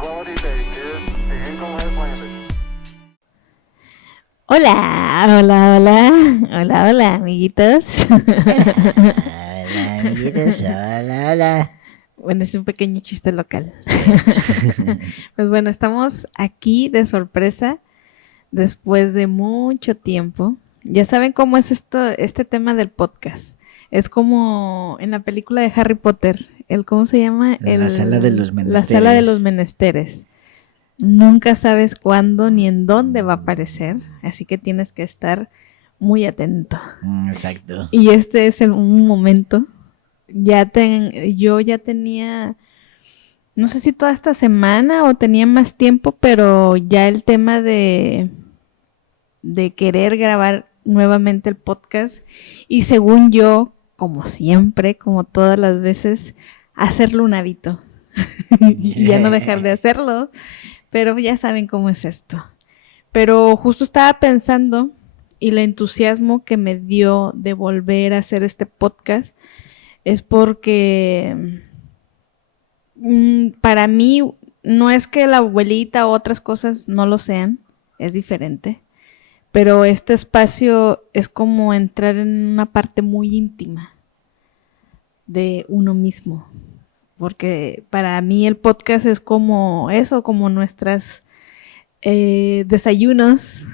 Tranquility Base here. The Eagle has landed. Hola, amiguitos. Hola, amiguitos, hola. Bueno, es un pequeño chiste local. Pues bueno, estamos aquí de sorpresa después de mucho tiempo. Ya saben cómo es este tema del podcast. Es como en la película de Harry Potter. ¿Cómo se llama? La sala de los menesteres. La sala de los menesteres. Nunca sabes cuándo ni en dónde va a aparecer, así que tienes que estar muy atento. Exacto. Y este es un momento. Yo ya tenía, no sé si toda esta semana o tenía más tiempo, pero ya el tema de querer grabar nuevamente el podcast y según yo, como siempre, como todas las veces, hacerlo un hábito y ya no dejar de hacerlo, pero ya saben cómo es esto. Pero justo estaba pensando y el entusiasmo que me dio de volver a hacer este podcast es porque para mí no es que la abuelita o otras cosas no lo sean, es diferente. Pero este espacio es como entrar en una parte muy íntima de uno mismo. Porque para mí el podcast es como eso, como nuestras desayunos.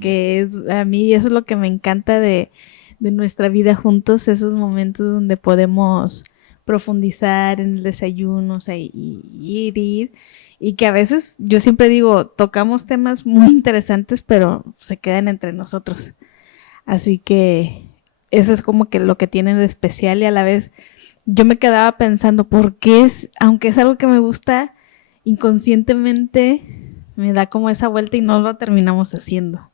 Que es, a mí eso es lo que me encanta de nuestra vida juntos, esos momentos donde podemos profundizar en el desayuno, o sea, y ir. Y que a veces, yo siempre digo, tocamos temas muy interesantes, pero se quedan entre nosotros. Así que eso es como que lo que tiene de especial y a la vez yo me quedaba pensando, ¿por qué aunque es algo que me gusta, inconscientemente me da como esa vuelta y no lo terminamos haciendo?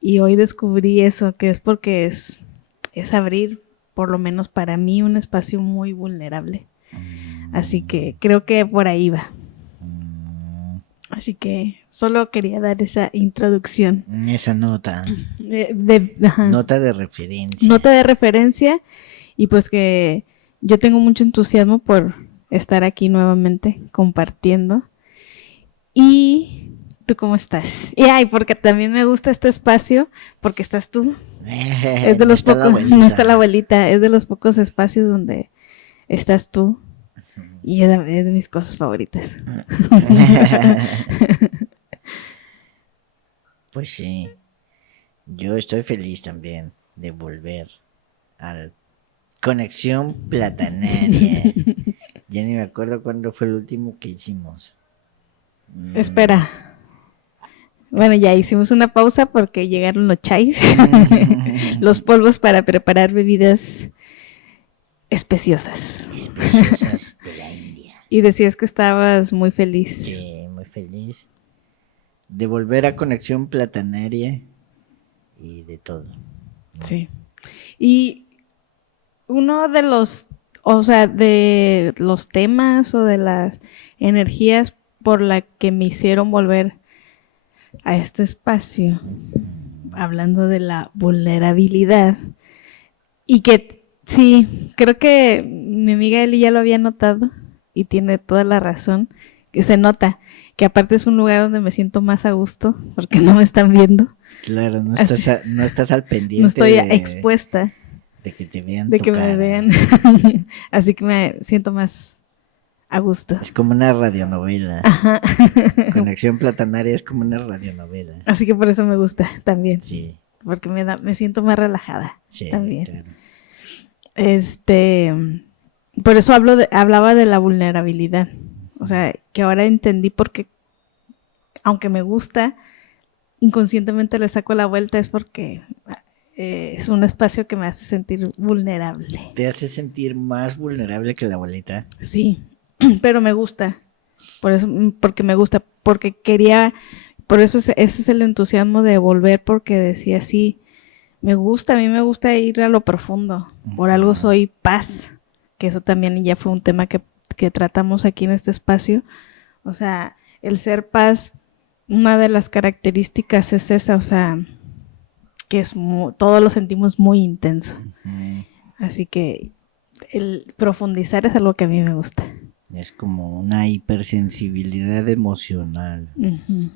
Y hoy descubrí eso, que es porque es abrir, por lo menos para mí, un espacio muy vulnerable. Así que creo que por ahí va. Así que solo quería dar esa introducción. Esa nota. Ajá. Nota de referencia. Nota de referencia. Y pues que yo tengo mucho entusiasmo por estar aquí nuevamente compartiendo. Y ¿tú cómo estás? Y porque también me gusta este espacio porque estás tú. Es de los pocos, no está la abuelita, es de los pocos espacios donde estás tú. Y es de mis cosas favoritas. Pues sí, yo estoy feliz también de volver a Conexión Platanaria. Ya ni me acuerdo cuándo fue el último que hicimos. Espera. Bueno, ya hicimos una pausa porque llegaron los chais, los polvos para preparar bebidas especiosas. Especiosas de la India. Y decías que estabas muy feliz. Sí, muy feliz de volver a Conexión Platanaria y de todo. Sí. Y uno de los, de los temas o de las energías por la que me hicieron volver a este espacio, hablando de la vulnerabilidad, y que sí, creo que mi amiga Eli ya lo había notado y tiene toda la razón, que se nota que aparte es un lugar donde me siento más a gusto porque no me están viendo. Claro, no estás al pendiente. No estoy expuesta. De que te vean. De que me vean. Así que me siento más a gusto. Es como una radionovela. Ajá. Conexión Platanaria es como una radionovela. Así que por eso me gusta también. Sí. Porque me siento más relajada. Sí, también. Claro. Por eso hablaba de la vulnerabilidad. O sea, que ahora entendí porque, aunque me gusta, inconscientemente le saco la vuelta es porque es un espacio que me hace sentir vulnerable. ¿Te hace sentir más vulnerable que la abuelita? Sí, pero me gusta. Por eso, porque me gusta, porque quería, por eso ese es el entusiasmo de volver, porque decía, sí, a mí me gusta ir a lo profundo. Por algo soy paz, que eso también ya fue un tema que tratamos aquí en este espacio. O sea, el ser paz, una de las características es esa, o sea, que es todos lo sentimos muy intenso. Así que el profundizar es algo que a mí me gusta. Es como una hipersensibilidad emocional. Ujú.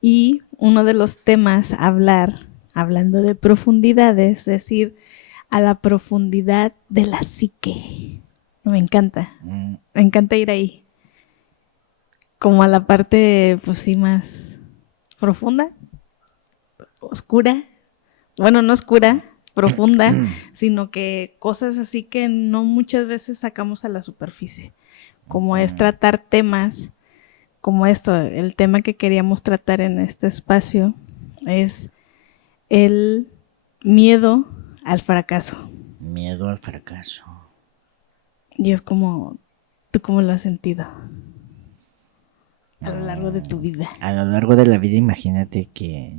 Y uno de los temas a hablar, hablando de profundidades, es decir, a la profundidad de la psique. Me encanta ir ahí. Como a la parte, pues sí, más profunda, oscura. Bueno, no oscura, profunda, sino que cosas así que no muchas veces sacamos a la superficie. Como es tratar temas como esto, el tema que queríamos tratar en este espacio es el miedo al fracaso. Miedo al fracaso. Y es como, ¿tú cómo lo has sentido a lo largo de tu vida? A lo largo de la vida, imagínate que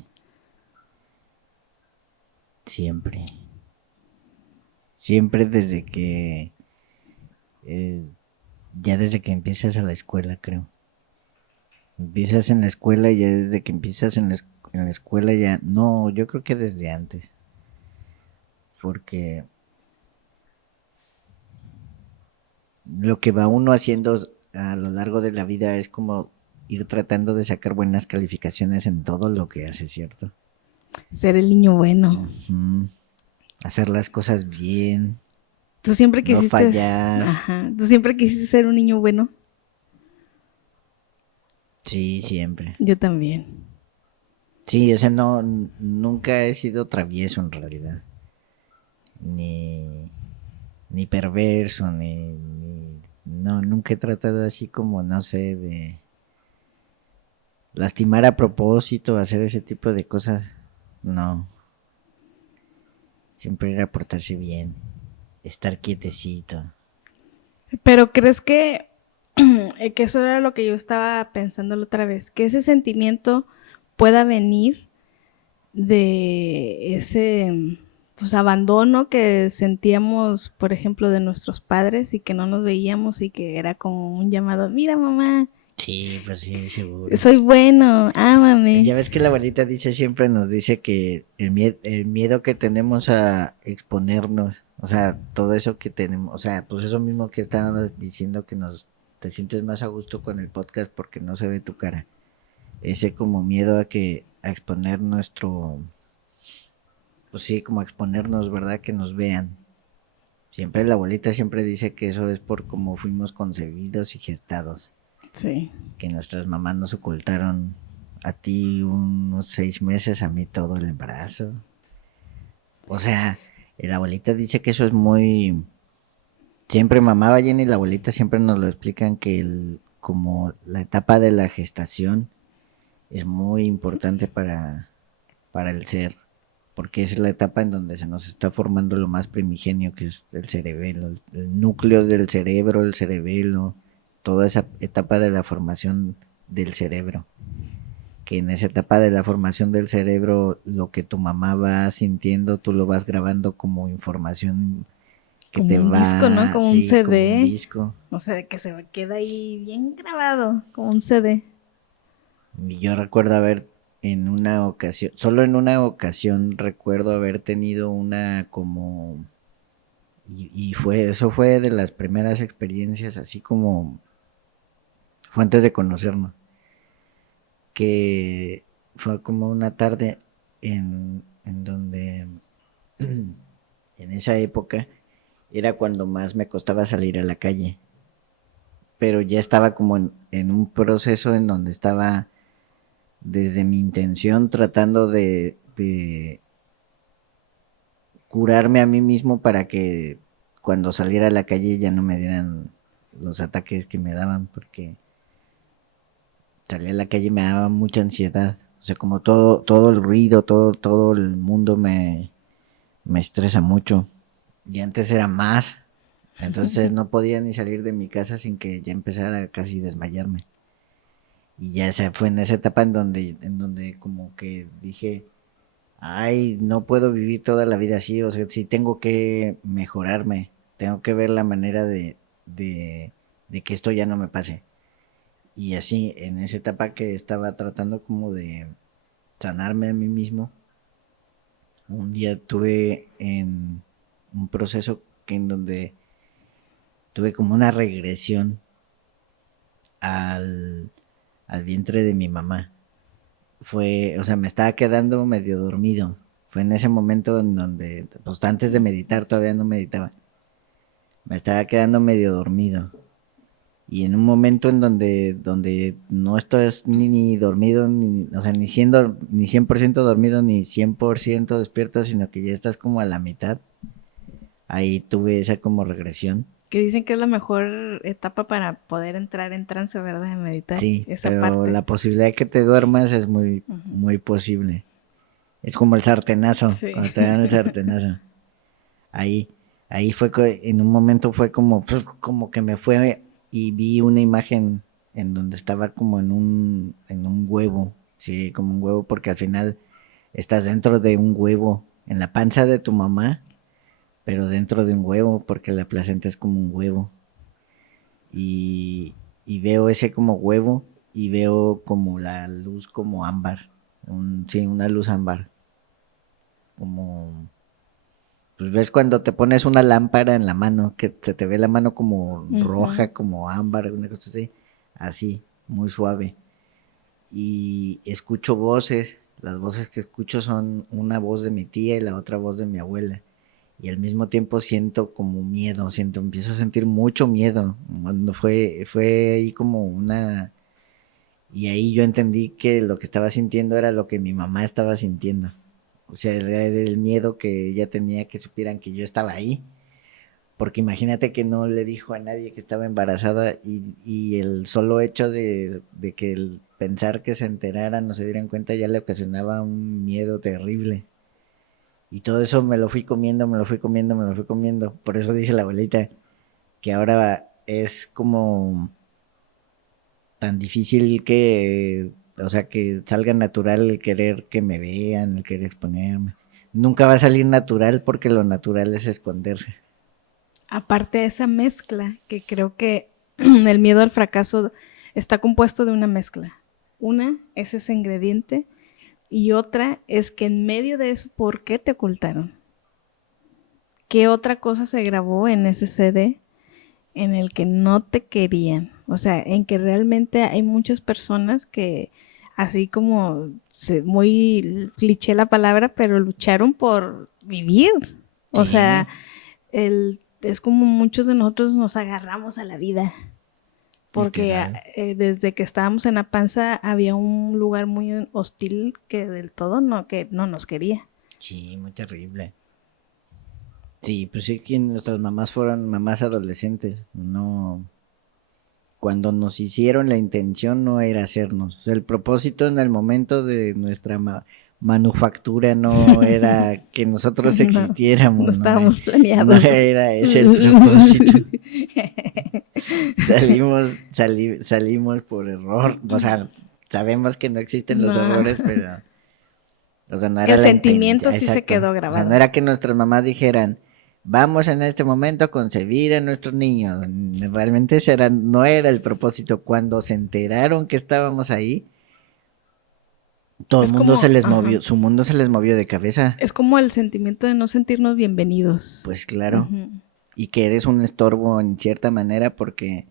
siempre desde que, ya desde que empiezas a la escuela, creo. Empiezas en la escuela y ya desde que empiezas en la escuela ya, no, yo creo que desde antes. Porque lo que va uno haciendo a lo largo de la vida es como ir tratando de sacar buenas calificaciones en todo lo que hace, ¿cierto? Ser el niño bueno. Hacer las cosas bien, Tú siempre no quisiste, fallar. ajá, tú siempre quisiste ser un niño bueno. Sí, siempre. Yo también. Sí, o sea, no, nunca he sido travieso en realidad. Ni perverso, no, nunca he tratado así como, no sé, de lastimar a propósito, hacer ese tipo de cosas. No. Siempre era portarse bien, estar quietecito. Pero ¿crees que eso era lo que yo estaba pensando la otra vez? Que ese sentimiento pueda venir de ese pues abandono que sentíamos, por ejemplo, de nuestros padres y que no nos veíamos y que era como un llamado, mira mamá, Sí, pues sí, seguro. soy bueno, Ya ámame. ves que la abuelita siempre nos dice que el miedo que tenemos a exponernos, o sea, todo eso que tenemos, o sea, pues eso mismo que estábamos diciendo que te sientes más a gusto con el podcast porque no se ve tu cara. Ese como miedo a exponer pues sí, como a exponernos, ¿verdad? Que nos vean. Siempre la abuelita siempre dice que eso es por cómo fuimos concebidos y gestados. Sí. Que nuestras mamás nos ocultaron a ti unos 6 meses, a mí todo el embarazo. O sea, la abuelita dice que eso es muy... Siempre mamá Ballena y la abuelita siempre nos lo explican que como la etapa de la gestación es muy importante para el ser, porque es la etapa en donde se nos está formando lo más primigenio, que es el cerebelo, el núcleo del cerebro, el cerebelo, toda esa etapa de la formación del cerebro. Que en esa etapa de la formación del cerebro, lo que tu mamá va sintiendo, tú lo vas grabando como información que Como te un va, disco, ¿no? Como un sí, como un CD. disco. O sea, que se queda ahí bien grabado, como un CD. Y yo recuerdo haber en una ocasión, solo en una ocasión recuerdo haber tenido una como eso fue de las primeras experiencias, así como fue antes de conocernos, que fue como una tarde en donde en esa época era cuando más me costaba salir a la calle, pero ya estaba como en un proceso en donde estaba desde mi intención tratando de curarme a mí mismo para que cuando saliera a la calle ya no me dieran los ataques que me daban, porque salir a la calle me daba mucha ansiedad. O sea, como todo el ruido, todo el mundo me estresa mucho. Y antes era más. Entonces no podía ni salir de mi casa sin que ya empezara a casi desmayarme. Y ya se fue en esa etapa en donde como que dije, ay, no puedo vivir toda la vida así, o sea, sí tengo que mejorarme, tengo que ver la manera de que esto ya no me pase. Y así, en esa etapa que estaba tratando como de sanarme a mí mismo, un día tuve en un proceso en donde tuve como una regresión al vientre de mi mamá. O sea, me estaba quedando medio dormido. Fue en ese momento en donde, pues antes de meditar, todavía no meditaba. Me estaba quedando medio dormido. Y en un momento en donde no estás ni dormido, o sea, ni 100% dormido, ni 100% despierto, sino que ya estás como a la mitad. Ahí tuve esa como regresión. Que dicen que es la mejor etapa para poder entrar en trance, ¿verdad? En meditar. Sí, Esa pero parte. la posibilidad de que te duermas es muy, muy posible. Es como el sartenazo, Sí. cuando te dan el sartenazo. Ahí fue que en un momento fue como que me fue y vi una imagen en donde estaba como en un huevo, sí, como un huevo, porque al final estás dentro de un huevo, en la panza de tu mamá, pero dentro de un huevo, porque la placenta es como un huevo. Y veo ese como huevo y veo como la luz como ámbar, sí, una luz ámbar, como, pues ves cuando te pones una lámpara en la mano, que se te ve la mano como roja, como ámbar, una cosa así, muy suave. Y escucho voces, las voces que escucho son una voz de mi tía y la otra voz de mi abuela. Y al mismo tiempo siento como miedo, empiezo a sentir mucho miedo. Cuando fue ahí como una... Y ahí yo entendí que lo que estaba sintiendo era lo que mi mamá estaba sintiendo. O sea, era el miedo que ella tenía que supieran que yo estaba ahí. Porque imagínate que no le dijo a nadie que estaba embarazada y el solo hecho de que el pensar que se enteraran o se dieran cuenta ya le ocasionaba un miedo terrible. Y todo eso me lo fui comiendo, me lo fui comiendo, me lo fui comiendo. Por eso dice la abuelita que ahora es como tan difícil que, o sea, que salga natural el querer que me vean, el querer exponerme. Nunca va a salir natural porque lo natural es esconderse. Aparte de esa mezcla, que creo que el miedo al fracaso está compuesto de una mezcla. Una es ese ingrediente y otra es que en medio de eso, ¿por qué te ocultaron? ¿Qué otra cosa se grabó en ese CD en el que no te querían? O sea, en que realmente hay muchas personas que, así como muy cliché la palabra, pero lucharon por vivir. O Sí. sea, es como muchos de nosotros nos agarramos a la vida. Porque desde que estábamos en la panza había un lugar muy hostil que del todo que no nos quería. Sí, muy terrible. Sí, pues sí, que nuestras mamás fueron mamás adolescentes, no, cuando nos hicieron la intención no era hacernos, o sea, el propósito en el momento de nuestra manufactura no era que nosotros existiéramos, no estábamos planeados. No era ese el propósito. Salimos por error, o sea, sabemos que no existen los errores, pero, o sea, no era el la sentimiento sí se exacto. quedó grabado. O sea, no era que nuestras mamás dijeran, vamos en este momento a concebir a nuestros niños. Realmente ese no era el propósito. Cuando se enteraron que estábamos ahí, todo el mundo se les movió, su mundo se les movió de cabeza. Es como el sentimiento de no sentirnos bienvenidos. Pues claro. Y que eres un estorbo en cierta manera porque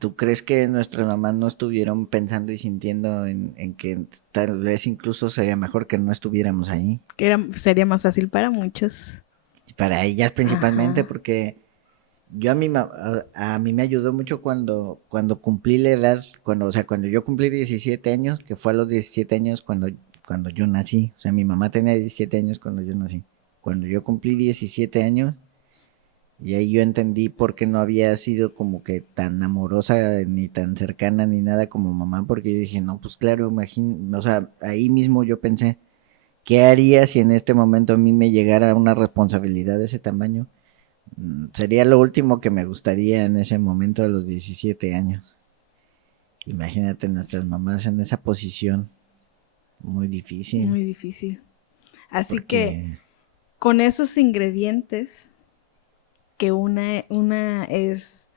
¿tú crees que nuestras mamás no estuvieron pensando y sintiendo en que tal vez incluso sería mejor que no estuviéramos ahí? Que sería más fácil para muchos. Para ellas principalmente, porque yo a mí me ayudó mucho cuando cumplí la edad, o sea, cuando yo cumplí 17 años, que fue a los 17 años cuando yo nací. O sea, mi mamá tenía 17 años cuando yo nací. Cuando yo cumplí 17 años, y ahí yo entendí por qué no había sido como que tan amorosa, ni tan cercana, ni nada como mamá, porque yo dije, no, pues claro, o sea, ahí mismo yo pensé, ¿qué haría si en este momento a mí me llegara una responsabilidad de ese tamaño? Sería lo último que me gustaría en ese momento de los 17 años. Imagínate nuestras mamás en esa posición. Muy difícil. Muy difícil. Así que con esos ingredientes, que una es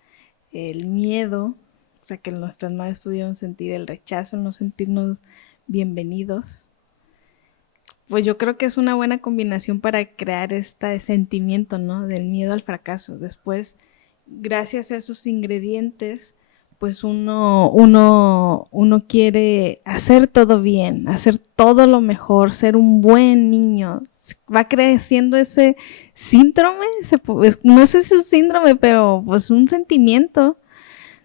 el miedo, o sea, que nuestras madres pudieron sentir el rechazo, no sentirnos bienvenidos, pues yo creo que es una buena combinación para crear este sentimiento, ¿no? Del miedo al fracaso. Después, gracias a esos ingredientes, pues uno quiere hacer todo bien, hacer todo lo mejor, ser un buen niño. Va creciendo ese síndrome, no sé si es un síndrome, pero pues un sentimiento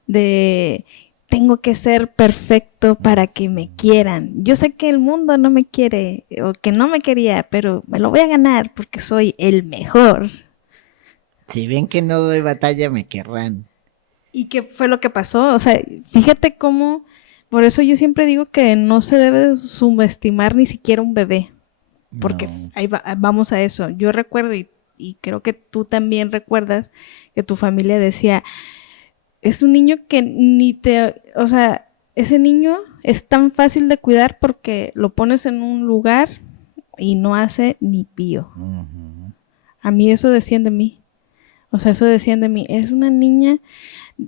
de tengo que ser perfecto para que me quieran. Yo sé que el mundo no me quiere o que no me quería, pero me lo voy a ganar porque soy el mejor. Si ven que no doy batalla, me querrán. ¿Y qué fue lo que pasó? O sea, fíjate cómo, por eso yo siempre digo que no se debe subestimar ni siquiera un bebé, porque No. ahí vamos a eso. Yo recuerdo y creo que tú también recuerdas que tu familia decía, es un niño que o sea, ese niño es tan fácil de cuidar porque lo pones en un lugar y no hace ni pío. Ujú. A mí eso decían de mí. O sea, eso decían de mí. Es una niña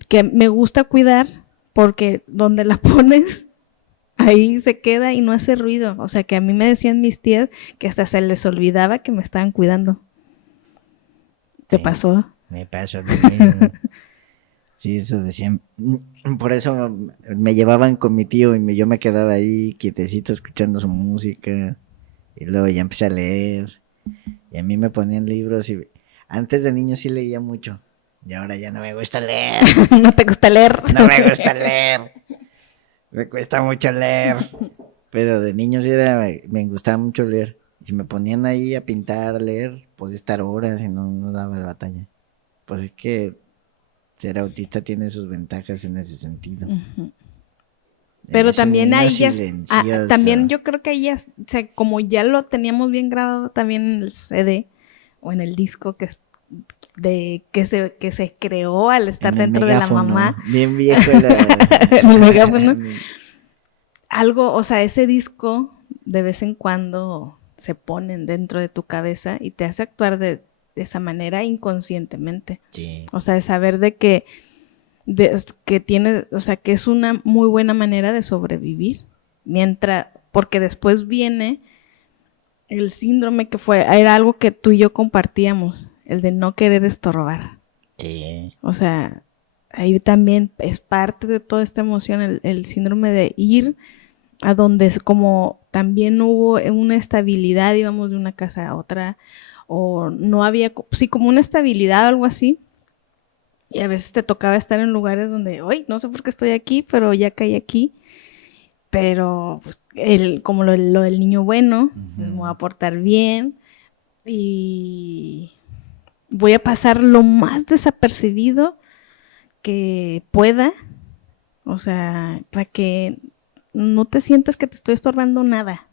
que me gusta cuidar porque donde la pones, ahí se queda y no hace ruido. O sea, que a mí me decían mis tías que hasta se les olvidaba que me estaban cuidando. ¿Te Sí. pasó? Me pasó lo mismo. Sí, eso decían. Por eso me llevaban con mi tío y yo me quedaba ahí quietecito escuchando su música. Y luego ya empecé a leer. Y a mí me ponían libros y antes de niño sí leía mucho. Y ahora ya no me gusta leer. ¿No te gusta leer? No me gusta leer. Me cuesta mucho leer. Pero de niño sí me gustaba mucho leer. Si me ponían ahí a pintar, a leer, podía estar horas y no daba la batalla. Pues es que ser autista tiene sus ventajas en ese sentido. Pero Eres un también niño ahí ya, silencioso. también yo creo que ahí ya, o sea, como ya lo teníamos bien grabado también en el CD o en el disco que se creó al estar En el dentro de la megáfono, mamá, bien viejo el megáfono, algo, o sea, ese disco de vez en cuando se ponen dentro de tu cabeza y te hace actuar de esa manera inconscientemente. Sí. O sea, de saber que tiene, o sea, que es una muy buena manera de sobrevivir. Porque después viene el síndrome era algo que tú y yo compartíamos, el de no querer estorbar. Sí. O sea, ahí también es parte de toda esta emoción, el síndrome de ir a donde como también hubo una estabilidad, íbamos de una casa a otra, o no había, sí, como una estabilidad o algo así. Y a veces te tocaba estar en lugares donde, hoy no sé por qué estoy aquí, pero ya caí aquí. Pero pues, como lo del niño bueno, pues, me voy a portar bien y voy a pasar lo más desapercibido que pueda. O sea, para que no te sientas que te estoy estorbando nada.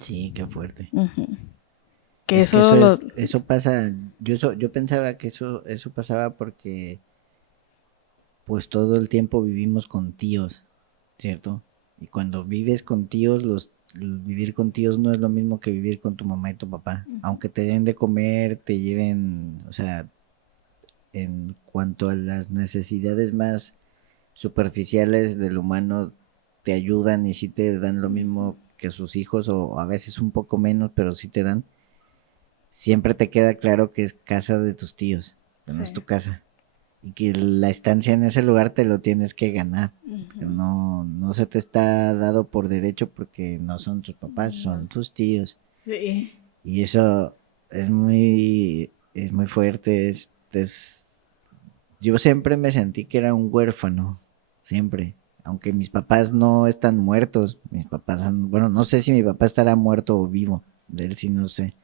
Sí, qué fuerte. Que Es que eso eso pasa. Yo pensaba que eso pasaba porque pues todo el tiempo vivimos con tíos, ¿cierto? Y cuando vives con tíos, vivir con tíos no es lo mismo que vivir con tu mamá y tu papá. Aunque te den de comer, te lleven, o sea, en cuanto a las necesidades más superficiales del humano, te ayudan y sí te dan lo mismo que sus hijos, o a veces un poco menos, pero sí te dan. Siempre te queda claro que es casa de tus tíos, que no es tu casa. Y que la estancia en ese lugar te lo tienes que ganar. No se te está dado por derecho porque no son tus papás, son tus tíos. sí. Y eso es muy fuerte. Yo siempre me sentí que era un huérfano, siempre. Aunque mis papás no están muertos, bueno, no sé si mi papá estará muerto o vivo, de él sí no sé.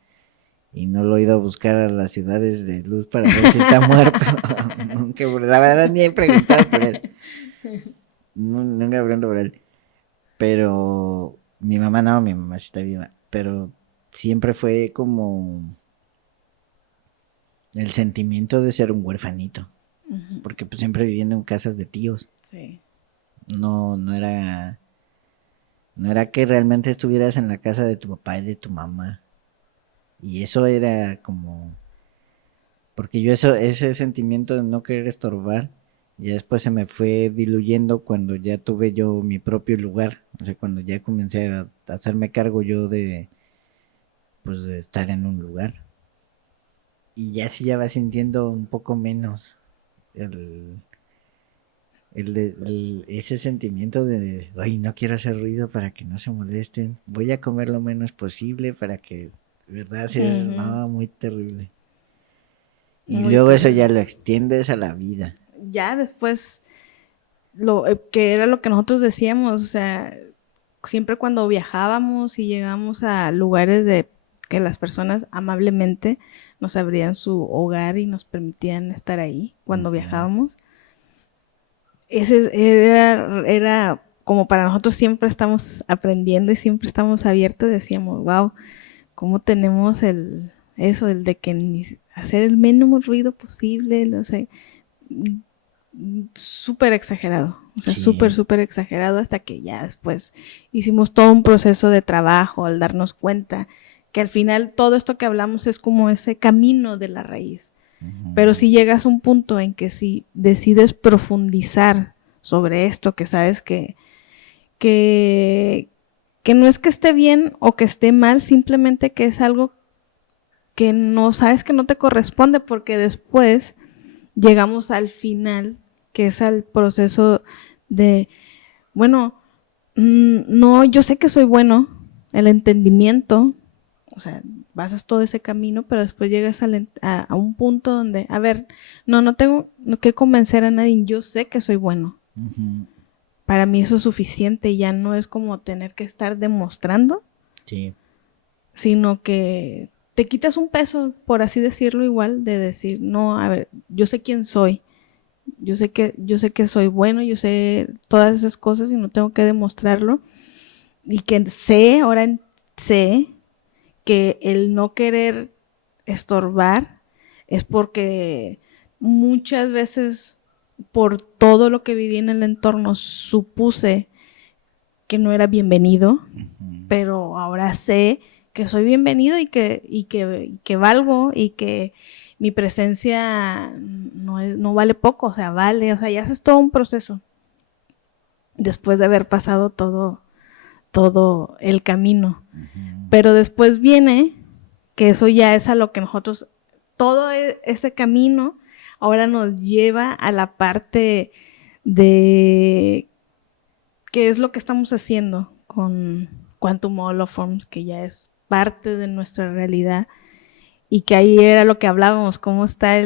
Y no lo he ido a buscar a las ciudades de luz para ver si está muerto. Nunca, la verdad ni he preguntado por él. Nunca pregunto por él. Pero mi mamá sí está viva. Pero siempre fue como el sentimiento de ser un huerfanito. Porque pues siempre viviendo en casas de tíos. Sí. No era que realmente estuvieras en la casa de tu papá y de tu mamá. Y eso era como... Porque yo ese sentimiento de no querer estorbar Y después se me fue diluyendo cuando ya tuve yo mi propio lugar, o sea, cuando ya comencé a hacerme cargo yo de, pues, de estar en un lugar. Y ya sí ya va sintiendo un poco menos el, ese sentimiento de, ay, no quiero hacer ruido para que no se molesten, voy a comer lo menos posible para que, de verdad, sí, no, muy terrible. Y Muy luego eso terrible. ya lo extiendes a la vida. Ya después, que era lo que nosotros decíamos, o sea, siempre cuando viajábamos y llegamos a lugares de que las personas amablemente nos abrían su hogar y nos permitían estar ahí cuando viajábamos, ese era como para nosotros siempre estamos aprendiendo y siempre estamos abiertos, decíamos, wow, cómo tenemos el de que hacer el mínimo ruido posible, o sea, súper exagerado, o sea, Sí. súper exagerado, hasta que ya después hicimos todo un proceso de trabajo al darnos cuenta que al final todo esto que hablamos es como ese camino de la raíz. Pero si llegas a un punto en que si decides profundizar sobre esto, que sabes que no es que esté bien o que esté mal, simplemente que es algo que no sabes que no te corresponde, porque después llegamos al final, que es al proceso de, bueno, no, yo sé que soy bueno, el entendimiento, o sea, pasas todo ese camino, pero después llegas a un punto donde, a ver, no tengo que convencer a nadie, yo sé que soy bueno. Para mí eso es suficiente, ya no es como tener que estar demostrando, Sí. sino que te quitas un peso, por así decirlo, igual, de decir, no, a ver, yo sé quién soy, yo sé que soy bueno, yo sé todas esas cosas y no tengo que demostrarlo, y que ahora sé que el no querer estorbar es porque muchas veces por todo lo que viví en el entorno supuse que no era bienvenido, pero ahora sé que soy bienvenido y que valgo y que mi presencia no vale poco, o sea, vale, o sea, ya haces todo un proceso después de haber pasado todo el camino. Pero después viene que eso ya es a lo que nosotros, todo ese camino ahora nos lleva a la parte de qué es lo que estamos haciendo con Quantum Holoforms, que ya es parte de nuestra realidad, y que ahí era lo que hablábamos, cómo está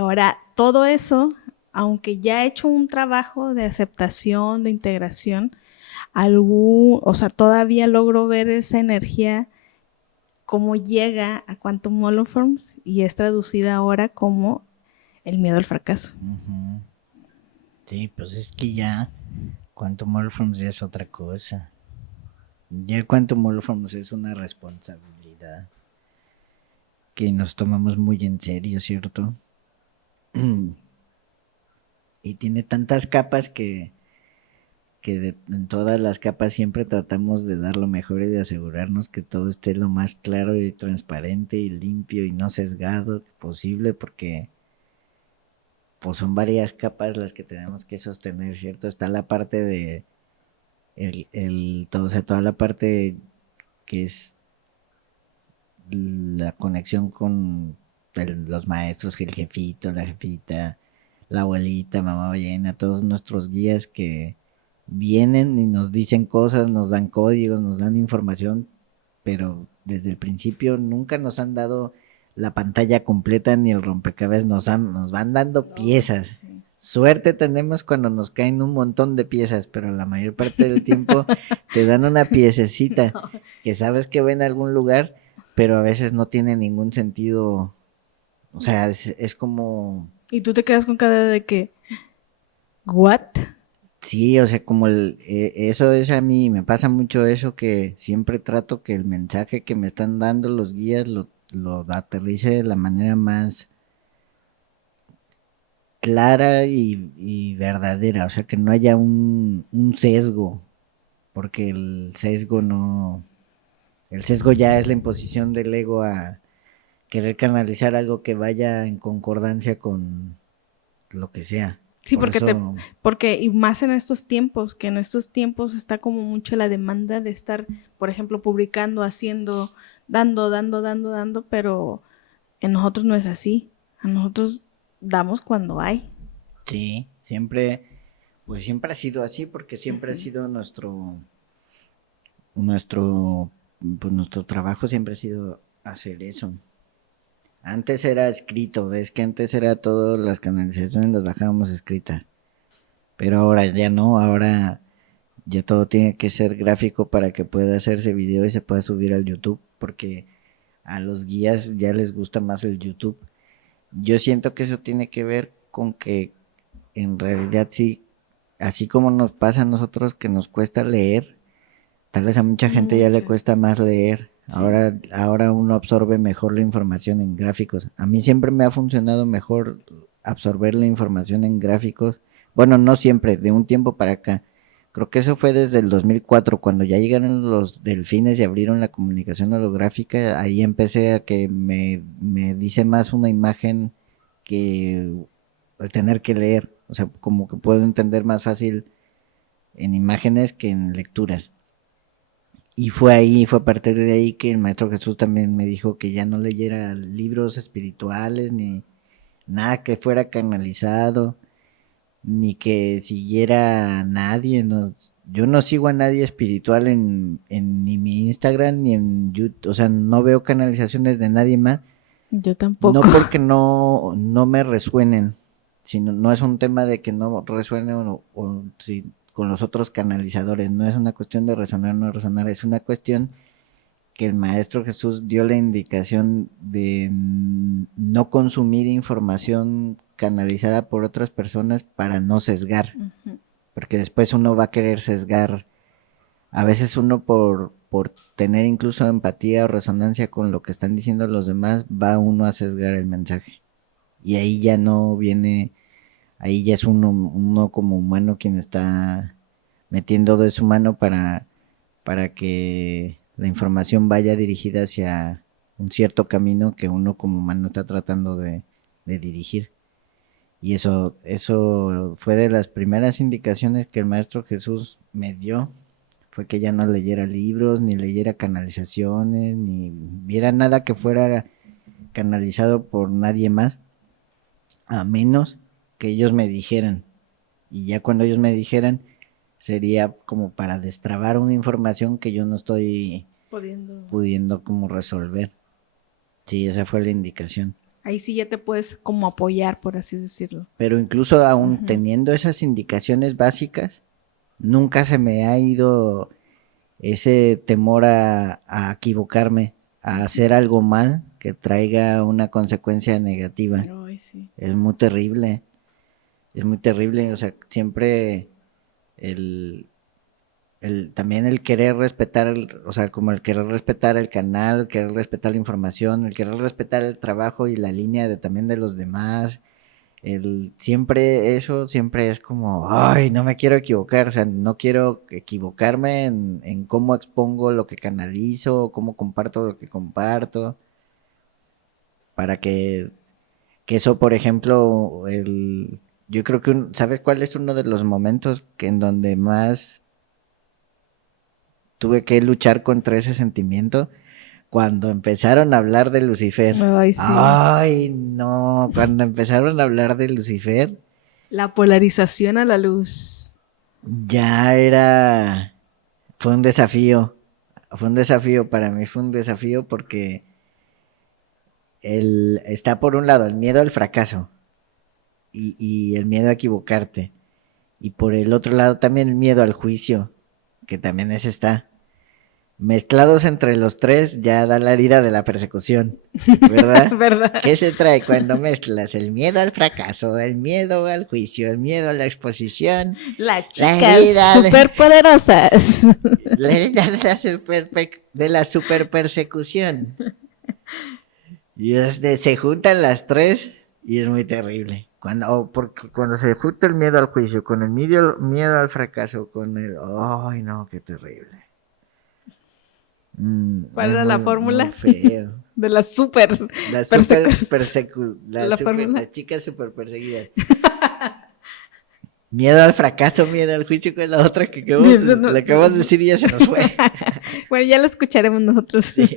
ahora todo eso, aunque ya he hecho un trabajo de aceptación, de integración, o sea, todavía logro ver esa energía cómo llega a Quantum Holoforms y es traducida ahora como el miedo al fracaso. Sí, pues es que ya Quantum Holoforms ya es otra cosa. Ya el Quantum Holoforms es una responsabilidad que nos tomamos muy en serio, ¿cierto? Y tiene tantas capas que en todas las capas siempre tratamos de dar lo mejor y de asegurarnos que todo esté lo más claro y transparente y limpio y no sesgado posible, porque pues son varias capas las que tenemos que sostener, ¿cierto? Está la parte de todo, o sea, toda la parte que es la conexión con los maestros, el jefito, la jefita, la abuelita, mamá ballena, todos nuestros guías que vienen y nos dicen cosas, nos dan códigos, nos dan información, pero desde el principio nunca nos han dado la pantalla completa ni el rompecabezas, nos van dando piezas. Suerte tenemos cuando nos caen un montón de piezas, pero la mayor parte del tiempo te dan una piececita que sabes que va en algún lugar, pero a veces no tiene ningún sentido. O sea, es como... Y tú te quedas con cara de que, ¿what? Sí, o sea, como eso es a mí, me pasa mucho eso, que siempre trato que el mensaje que me están dando los guías lo aterrice de la manera más clara y verdadera, o sea, que no haya un sesgo, porque el sesgo ya es la imposición del ego a querer canalizar algo que vaya en concordancia con lo que sea. Sí, Por eso, porque y más en estos tiempos, que en estos tiempos está como mucho la demanda de estar, por ejemplo, publicando, haciendo, dando, pero en nosotros no es así. A nosotros damos cuando hay. sí, siempre, pues siempre ha sido así, porque siempre ha sido nuestro, pues nuestro trabajo siempre ha sido hacer eso. Antes era escrito, ves que antes era todas las canalizaciones las bajábamos escritas, pero ahora ya no, ahora ya todo tiene que ser gráfico para que pueda hacerse video y se pueda subir al YouTube, porque a los guías ya les gusta más el YouTube. Yo siento que eso tiene que ver con que en realidad sí, así como nos pasa a nosotros que nos cuesta leer, tal vez a mucha gente ya le Mucho. cuesta más leer. Sí. Ahora uno absorbe mejor la información en gráficos. A mí siempre me ha funcionado mejor absorber la información en gráficos. Bueno, no siempre, de un tiempo para acá. Creo que eso fue desde el 2004, cuando ya llegaron los delfines y abrieron la comunicación holográfica. Ahí empecé a que me dice más una imagen que el tener que leer. O sea, como que puedo entender más fácil en imágenes que en lecturas. Y fue a partir de ahí que el Maestro Jesús también me dijo que ya no leyera libros espirituales, ni nada que fuera canalizado, ni que siguiera a nadie. No, yo no sigo a nadie espiritual en ni mi Instagram ni en YouTube. O sea, no veo canalizaciones de nadie más. Yo No tampoco. porque no me resuenen, sino no es un tema de que no resuene o si con los otros canalizadores, no es una cuestión de resonar o no resonar, es una cuestión que el Maestro Jesús dio la indicación de no consumir información canalizada por otras personas para no sesgar, Ujú. porque después uno va a querer sesgar, a veces uno por tener incluso empatía o resonancia con lo que están diciendo los demás, va uno a sesgar el mensaje. Y ahí ya no viene, ahí ya es uno como humano quien está metiendo de su mano para que la información vaya dirigida hacia un cierto camino que uno como humano está tratando de dirigir. Y eso fue de las primeras indicaciones que el Maestro Jesús me dio, fue que ya no leyera libros, ni leyera canalizaciones, ni viera nada que fuera canalizado por nadie más, a menos que ellos me dijeran. Y ya cuando ellos me dijeran, sería como para destrabar una información que yo no estoy pudiendo como resolver. Sí, esa fue la indicación. Ahí sí ya te puedes como apoyar, por así decirlo. Pero incluso aún Ujú. teniendo esas indicaciones básicas, nunca se me ha ido ese temor a equivocarme, a hacer algo mal que traiga una consecuencia negativa. Ay, sí. Es muy terrible, o sea, siempre el, también el querer respetar, o sea, como el querer respetar el canal, el querer respetar la información, el querer respetar el trabajo y la línea también de los demás, siempre es como, ay, no me quiero equivocar, o sea, no quiero equivocarme en cómo expongo lo que canalizo, cómo comparto lo que comparto, para que eso, por ejemplo, yo creo que, ¿sabes cuál es uno de los momentos que en donde más tuve que luchar contra ese sentimiento? Cuando empezaron a hablar de Lucifer. Ay, sí. Ay, no, cuando empezaron a hablar de Lucifer, La polarización a la luz. ya fue un desafío, para mí fue un desafío porque está por un lado el miedo al fracaso y el miedo a equivocarte, y por el otro lado también el miedo al juicio, que también ese está. Mezclados entre los tres ya da la herida de la persecución, ¿verdad? ¿Verdad? ¿Qué se trae cuando mezclas el miedo al fracaso, el miedo al juicio, el miedo a la exposición, Las herida chicas superpoderosas. la herida de la super persecución? Y se juntan las tres y es muy terrible. Porque cuando se junta el miedo al juicio con el miedo al fracaso, ¡ay no, qué terrible! ¿Cuál Es era la muy fórmula? feo. De la super La persecución. super La fórmula. la chica super perseguida. Miedo al fracaso, miedo al juicio, con la otra que Eso no- le acabas de decir y ya se nos fue. Bueno, ya lo escucharemos nosotros. Sí.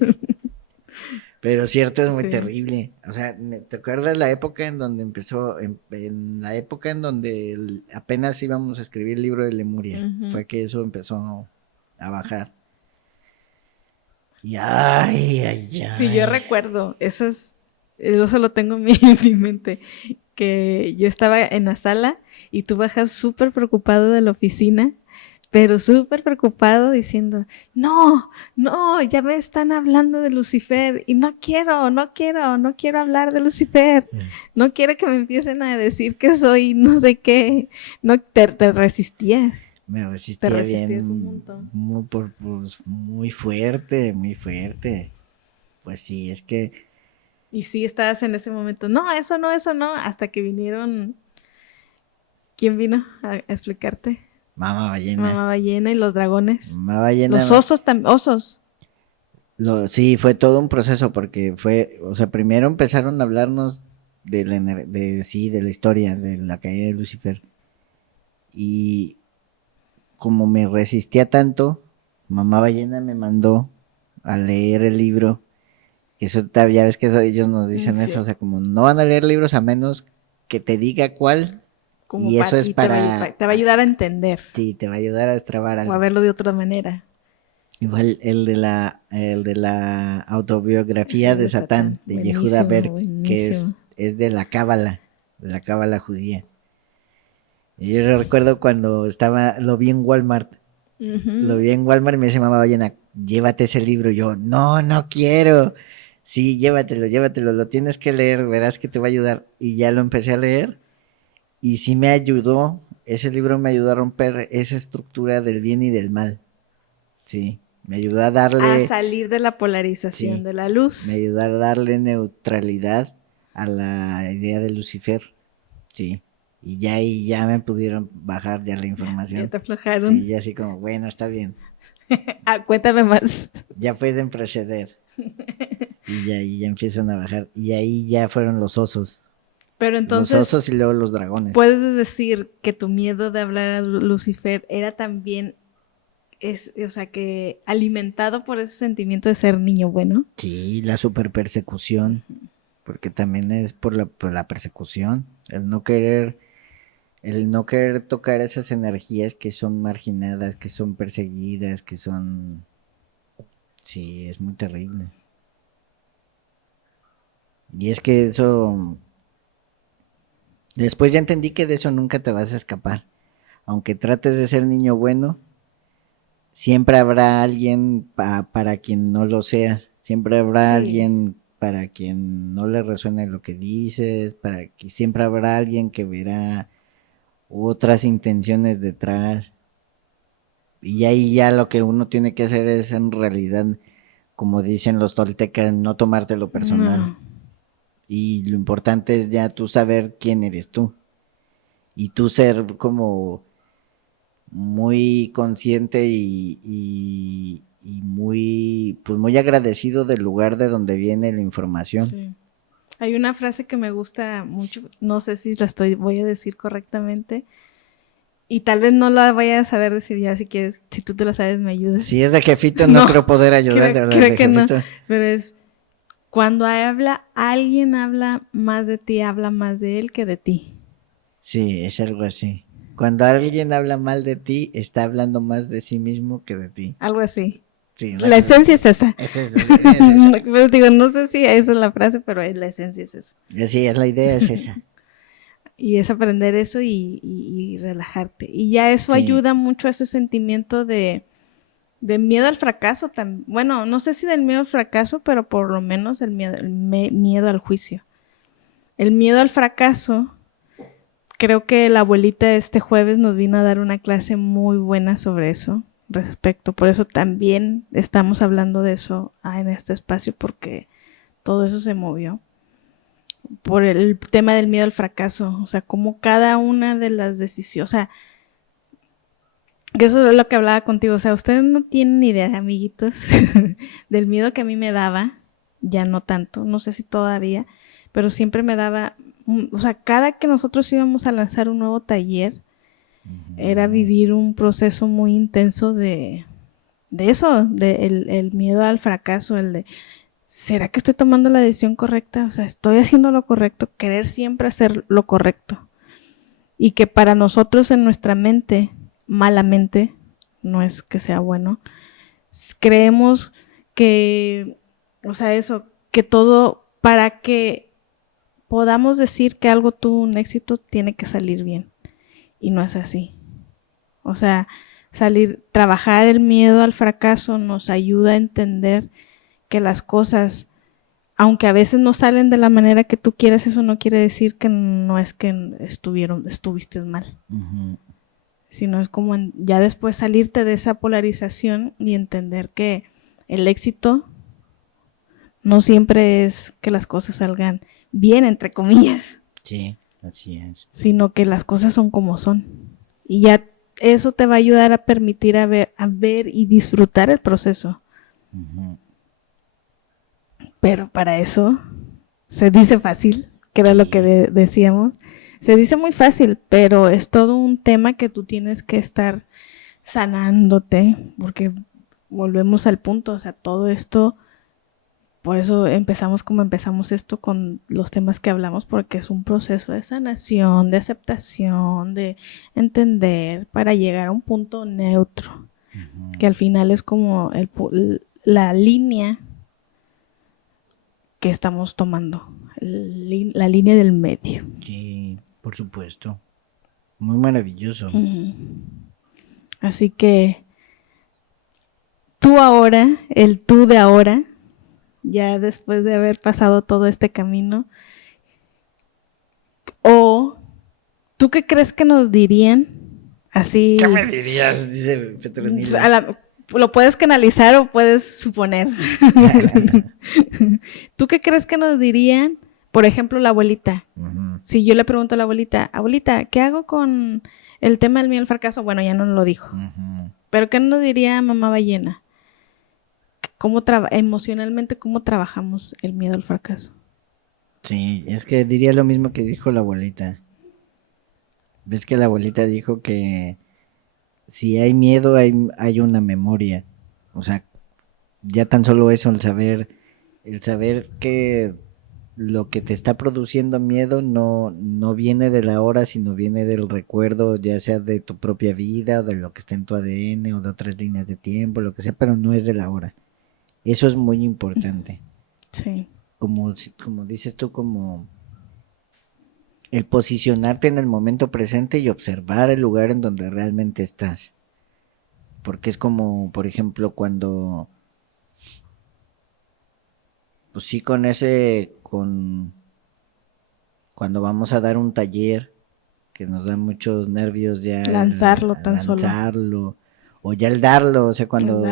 Pero cierto, es muy Sí. terrible. O sea, ¿te acuerdas la época en donde empezó? En la época en donde apenas íbamos a escribir el libro de Lemuria. Ujú. Fue que eso empezó a bajar. Y ay. Sí, yo recuerdo, eso lo tengo en en mi mente, que yo estaba en la sala y tú bajas súper preocupado de la oficina, pero súper preocupado diciendo, no, ya me están hablando de Lucifer y no quiero hablar de Lucifer, no quiero que me empiecen a decir que soy no sé qué, no, te resistías. Me resistía resistías bien. un montón. Muy fuerte, muy fuerte. Pues sí, es que Y sí, estabas en ese momento, no, eso no, hasta que vinieron, ¿quién vino a explicarte? Mamá Ballena. Mamá Ballena y los dragones. Mamá Ballena. Los osos también, osos. Sí, fue todo un proceso porque o sea, primero empezaron a hablarnos de la historia, de la caída de Lucifer. Y como me resistía tanto, Mamá Ballena me mandó a leer el libro. Que eso ya ves que ellos nos dicen Sí. eso, o sea, como no van a leer libros a menos que te diga cuál. Como Y eso es te va a ayudar a entender Sí, te va a ayudar a destrabar o algo. a verlo de otra manera. Igual el de la autobiografía de Satán, de Buenísimo, Yehuda Berg, que buenísimo. es de la cábala judía. Y yo recuerdo cuando lo vi en Walmart, Ujú. y me dice Mamá Ballena, llévate ese libro. Y yo, no quiero. Sí, llévatelo, lo tienes que leer, verás que te va a ayudar. Y ya lo empecé a leer y sí me ayudó, ese libro me ayudó a romper esa estructura del bien y del mal. Sí, me ayudó a darle... A salir de la polarización Sí. de la luz. Me ayudó a darle neutralidad a la idea de Lucifer. Sí. Y ya ahí ya me pudieron bajar ya la información. Ya te aflojaron. Sí, ya así como, bueno, está bien. Cuéntame más. Ya pueden proceder. Y ya ahí ya empiezan a bajar. Y ahí ya fueron los osos. Pero entonces, Los osos y luego los dragones. ¿puedes decir que tu miedo de hablar a Lucifer era también, o sea, que alimentado por ese sentimiento de ser niño bueno? Sí, la super persecución. Porque también es por la persecución. El no querer tocar esas energías que son marginadas, que son perseguidas, que son... Sí, es muy terrible. Y es que eso... Después ya entendí que de eso nunca te vas a escapar. Aunque trates de ser niño bueno, siempre habrá alguien para quien no lo seas. Siempre habrá Sí. alguien para quien no le resuene lo que dices, siempre habrá alguien que verá otras intenciones detrás. Y ahí ya lo que uno tiene que hacer es en realidad, como dicen los toltecas, no tomártelo personal. No. Y lo importante es ya tú saber quién eres tú. Y tú ser como muy consciente y muy, pues muy agradecido del lugar de donde viene la información. Sí. Hay una frase que me gusta mucho, no sé si voy a decir correctamente, y tal vez no la vaya a saber decir ya, si quieres, si tú te la sabes me ayudas. Si es de jefito, no creo poder ayudarte. Creo que no, pero es, cuando alguien habla más de ti, habla más de él que de ti. Sí, es algo así. Cuando alguien habla mal de ti, está hablando más de sí mismo que de ti. Algo así. Sí, La esencia es esa. Es esa. Pero digo, no sé si esa es la frase, pero la esencia es eso. Sí, la idea es esa. Y es aprender eso y relajarte. Y ya eso Sí. ayuda mucho a ese sentimiento de miedo al fracaso. Bueno, no sé si del miedo al fracaso, pero por lo menos el miedo al juicio. El miedo al fracaso, creo que la abuelita este jueves nos vino a dar una clase muy buena sobre eso, por eso también estamos hablando de eso en este espacio, porque todo eso se movió. Por el tema del miedo al fracaso, o sea, como cada una de las decisiones, o sea, que eso es lo que hablaba contigo, o sea, ustedes no tienen idea, amiguitos, del miedo que a mí me daba, ya no tanto, no sé si todavía, pero siempre me daba, o sea, cada que nosotros íbamos a lanzar un nuevo taller, Era vivir un proceso muy intenso de eso, de el miedo al fracaso, el de, ¿será que estoy tomando la decisión correcta? O sea, ¿estoy haciendo lo correcto? Querer siempre hacer lo correcto. Y que para nosotros en nuestra mente, malamente, no es que sea bueno, creemos que, o sea, eso, que todo, para que podamos decir que algo tuvo un éxito, tiene que salir bien. Y no es así. O sea, trabajar el miedo al fracaso nos ayuda a entender que las cosas, aunque a veces no salen de la manera que tú quieres, eso no quiere decir que no es que estuviste mal. Sino es como ya después salirte de esa polarización y entender que el éxito no siempre es que las cosas salgan bien, entre comillas. Sí, así es. Sino que las cosas son como son. Y ya eso te va a ayudar a permitir a ver y disfrutar el proceso. Pero para eso se dice fácil, que era lo que decíamos. Se dice muy fácil, pero es todo un tema que tú tienes que estar sanándote, porque volvemos al punto, o sea, todo esto, por eso empezamos como empezamos esto con los temas que hablamos, porque es un proceso de sanación, de aceptación, de entender, para llegar a un punto neutro, que al final es como la línea que estamos tomando, la línea del medio. Sí, por supuesto. Muy maravilloso. Así que tú ahora, el tú de ahora, ya después de haber pasado todo este camino, o ¿tú qué crees que nos dirían? Así. ¿Qué me dirías? Dice Petronilo. Lo puedes canalizar o puedes suponer. ¿Tú qué crees que nos dirían? Por ejemplo, la abuelita. Si yo le pregunto a la abuelita, ¿qué hago con el tema del miedo al fracaso? Bueno, ya no lo dijo. Pero ¿qué nos diría mamá ballena? Emocionalmente, ¿cómo trabajamos el miedo al fracaso? Sí, es que diría lo mismo que dijo la abuelita. ¿Ves que la abuelita dijo que si hay miedo hay una memoria? O sea, ya tan solo eso, el saber que lo que te está produciendo miedo no viene de la hora, sino viene del recuerdo, ya sea de tu propia vida, o de lo que está en tu ADN, o de otras líneas de tiempo, lo que sea, pero no es de la hora. Eso es muy importante. Sí. Como dices tú, como el posicionarte en el momento presente y observar el lugar en donde realmente estás. Porque es como, por ejemplo, cuando cuando vamos a dar un taller, que nos da muchos nervios ya lanzarlo, o ya el darlo, o sea, cuando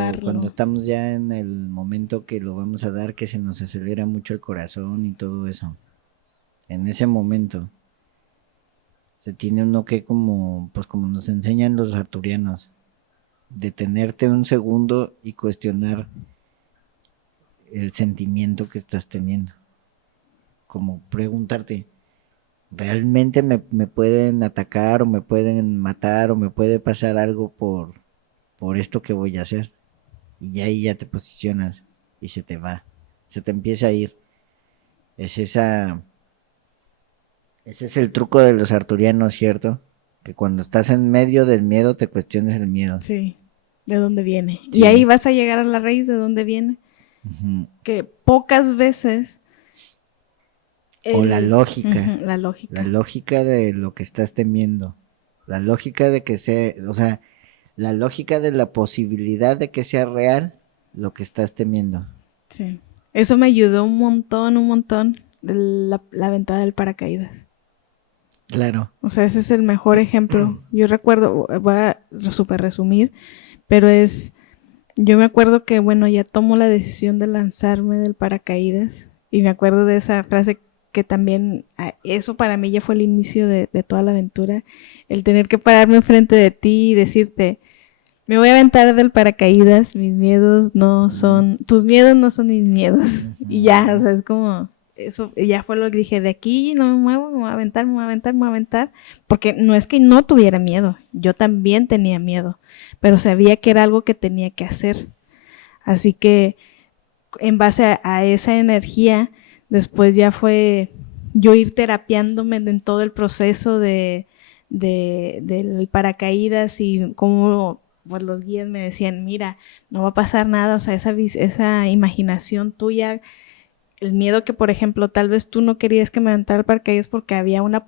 estamos ya en el momento que lo vamos a dar, que se nos acelera mucho el corazón y todo eso. En ese momento se tiene uno que como nos enseñan los arturianos, detenerte un segundo y cuestionar el sentimiento que estás teniendo. Como preguntarte, ¿realmente me pueden atacar o me pueden matar o me puede pasar algo por esto que voy a hacer? Y ahí ya te posicionas y se te empieza a ir. Ese es el truco de los arturianos, ¿cierto? Que cuando estás en medio del miedo te cuestiones el miedo. Sí, ¿de dónde viene? Sí. Y ahí vas a llegar a la raíz de dónde viene. Que pocas veces o la lógica. La lógica. La lógica de lo que estás temiendo. La lógica de que sea, o sea, la lógica de la posibilidad de que sea real lo que estás temiendo. Sí. Eso me ayudó un montón la aventada del paracaídas. Claro. O sea, ese es el mejor ejemplo. Yo recuerdo, voy a súper resumir, pero yo me acuerdo que, bueno, ya tomo la decisión de lanzarme del paracaídas y me acuerdo de esa frase que también, eso para mí ya fue el inicio de toda la aventura, el tener que pararme enfrente de ti y decirte, me voy a aventar del paracaídas, tus miedos no son mis miedos. Y ya, o sea, es como, eso ya fue lo que dije, de aquí no me muevo, me voy a aventar, porque no es que no tuviera miedo, yo también tenía miedo, pero sabía que era algo que tenía que hacer. Así que en base a esa energía, después ya fue yo ir terapiándome en todo el proceso del paracaídas y cómo pues, los guías me decían, mira, no va a pasar nada, o sea, esa imaginación tuya, el miedo que, por ejemplo, tal vez tú no querías que me aventara el paracaídas porque había un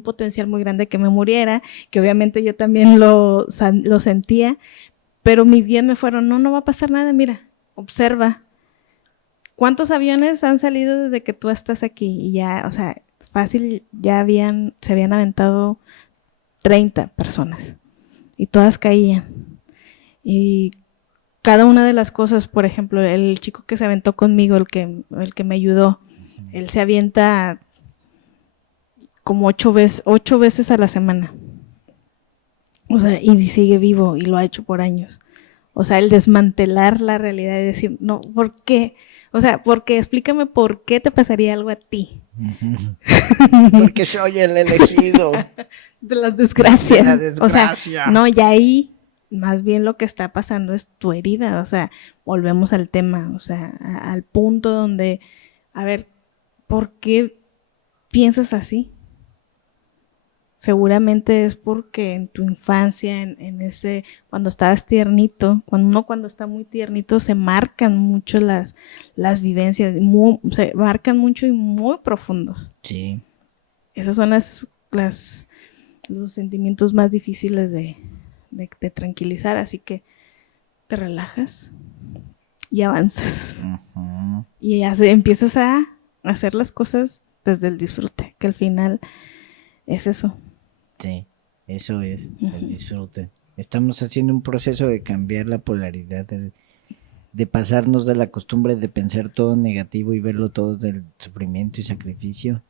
potencial muy grande que me muriera, que obviamente yo también lo sentía, pero mis guías me fueron, no va a pasar nada, mira, observa. ¿Cuántos aviones han salido desde que tú estás aquí? Y ya, o sea, fácil, se habían aventado 30 personas y todas caían. Y cada una de las cosas, por ejemplo, el chico que se aventó conmigo, el que me ayudó, él se avienta como 8 veces a la semana. O sea, y sigue vivo y lo ha hecho por años. O sea, el desmantelar la realidad y decir, no, ¿por qué? O sea, porque explícame por qué te pasaría algo a ti. Porque soy el elegido. De las desgracias. De la desgracia. O sea, no, ya ahí más bien lo que está pasando es tu herida. O sea, volvemos al tema, o sea, al punto donde, a ver, ¿por qué piensas así? Seguramente es porque en tu infancia, en ese, cuando estabas tiernito, cuando está muy tiernito, se marcan mucho las vivencias, se marcan mucho y muy profundos. Sí. Esos son los sentimientos más difíciles de tranquilizar, así que te relajas y avanzas. Uh-huh. Y empiezas a hacer las cosas desde el disfrute, que al final es eso. Sí, eso es, el disfrute. Estamos haciendo un proceso de cambiar la polaridad, de pasarnos de la costumbre de pensar todo negativo y verlo todo del sufrimiento y sacrificio,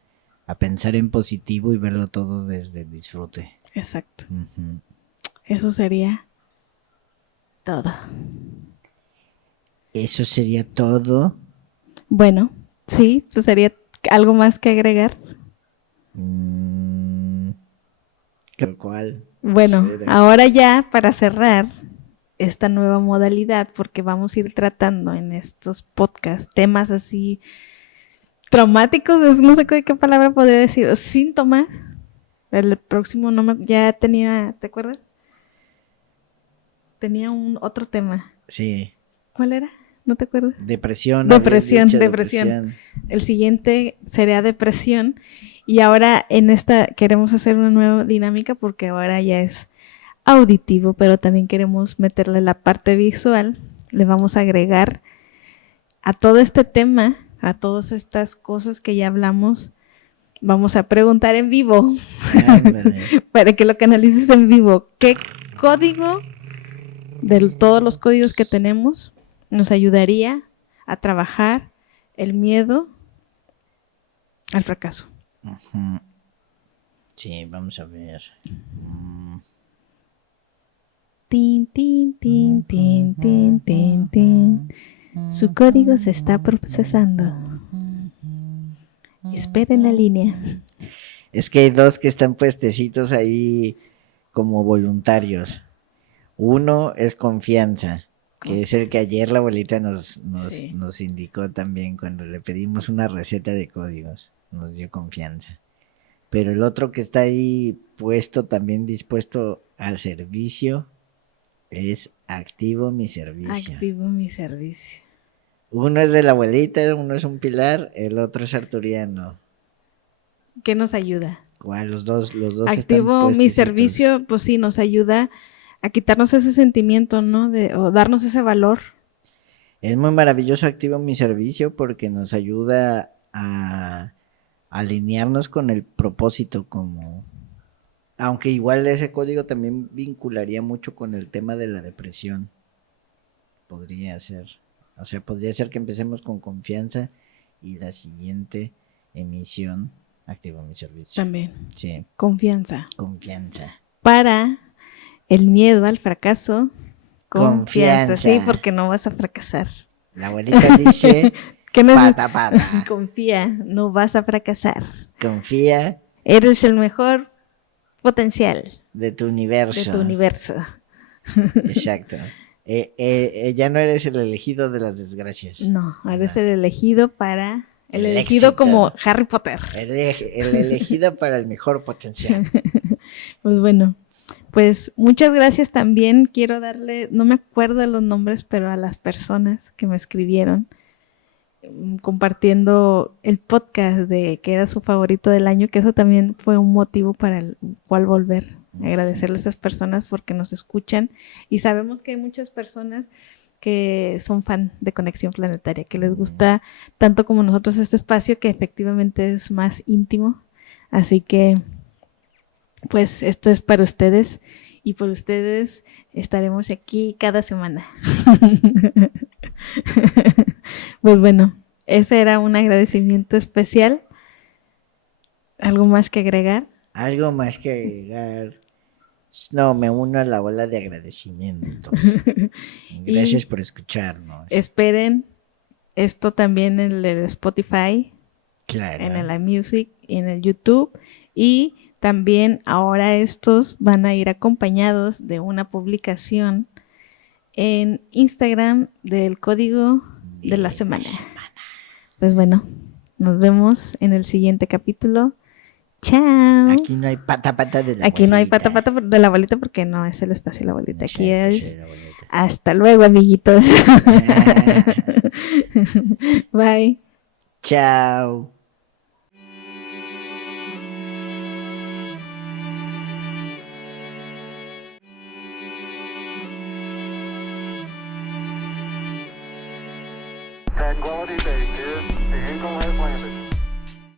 a pensar en positivo y verlo todo desde el disfrute. Exacto. Uh-huh. Eso sería todo. Eso sería todo. Bueno, sí, pues sería algo más que agregar. ¿Cuál? Bueno, Sí, ahora ya para cerrar esta nueva modalidad, porque vamos a ir tratando en estos podcasts temas así traumáticos, no sé qué palabra podría decir, o síntomas. El próximo ya tenía, ¿te acuerdas? Tenía otro tema. Sí. ¿Cuál era? ¿No te acuerdas? Depresión. Depresión. El siguiente sería depresión. Y ahora en esta queremos hacer una nueva dinámica porque ahora ya es auditivo, pero también queremos meterle la parte visual. Le vamos a agregar a todo este tema, a todas estas cosas que ya hablamos, vamos a preguntar en vivo para que lo canalices en vivo. ¿Qué código de todos los códigos que tenemos nos ayudaría a trabajar el miedo al fracaso? Uh-huh. Sí, vamos a ver. Tin, tin, tin, tin, tin, tin, tin. Su código se está procesando. Espera en la línea. Es que hay dos que están puestecitos ahí como voluntarios. Uno es confianza, que es el que ayer la abuelita nos indicó también cuando le pedimos una receta de códigos. Nos dio confianza. Pero el otro que está ahí puesto, también dispuesto al servicio, es activo mi servicio. Activo mi servicio. Uno es de la abuelita, uno es un pilar, el otro es arturiano. ¿Qué nos ayuda? ¿Cuál? Los dos activo mi servicio, pues sí, nos ayuda a quitarnos ese sentimiento, ¿no? O darnos ese valor. Es muy maravilloso activo mi servicio porque nos ayuda a alinearnos con el propósito, aunque igual ese código también vincularía mucho con el tema de la depresión. Podría ser. O sea, podría ser que empecemos con confianza y la siguiente emisión activo mi servicio. También. Sí. Confianza. Para el miedo al fracaso, confianza. Sí, porque no vas a fracasar. La abuelita dice ¿Qué Pata, pata. Confía, no vas a fracasar. Confía Eres el mejor potencial de tu de universo. tu universo. Exacto. Ya no eres el elegido de las desgracias. No, eres el elegido para... El El elegido éxito. como Harry Potter. El elegido para el mejor potencial. Pues bueno, pues muchas gracias también. Quiero darle, no me acuerdo de los nombres, pero a las personas que me escribieron compartiendo el podcast de que era su favorito del año, que eso también fue un motivo para el cual volver. Agradecerle a esas personas porque nos escuchan y sabemos que hay muchas personas que son fan de Conexión Planetaria, que les gusta tanto como nosotros este espacio, que efectivamente es más íntimo. Así que, pues, esto es para ustedes y por ustedes estaremos aquí cada semana. Pues bueno, ese era un agradecimiento especial. ¿Algo más que agregar? Algo más que agregar. No, me uno a la ola de agradecimientos. Gracias por escucharnos. Esperen esto también en el Spotify, Claro. en el iMusic y en el YouTube. Y también ahora estos van a ir acompañados de una publicación en Instagram del código de la semana. Pues bueno, nos vemos en el siguiente capítulo. Chao. Aquí no hay pata pata de la Aquí no hay bolita. pata de la bolita porque no es el espacio de la bolita. No Aquí sé, es... de la bolita. Hasta luego, amiguitos. Bye. Chao. Tranquility Base here. The Eagle has landed.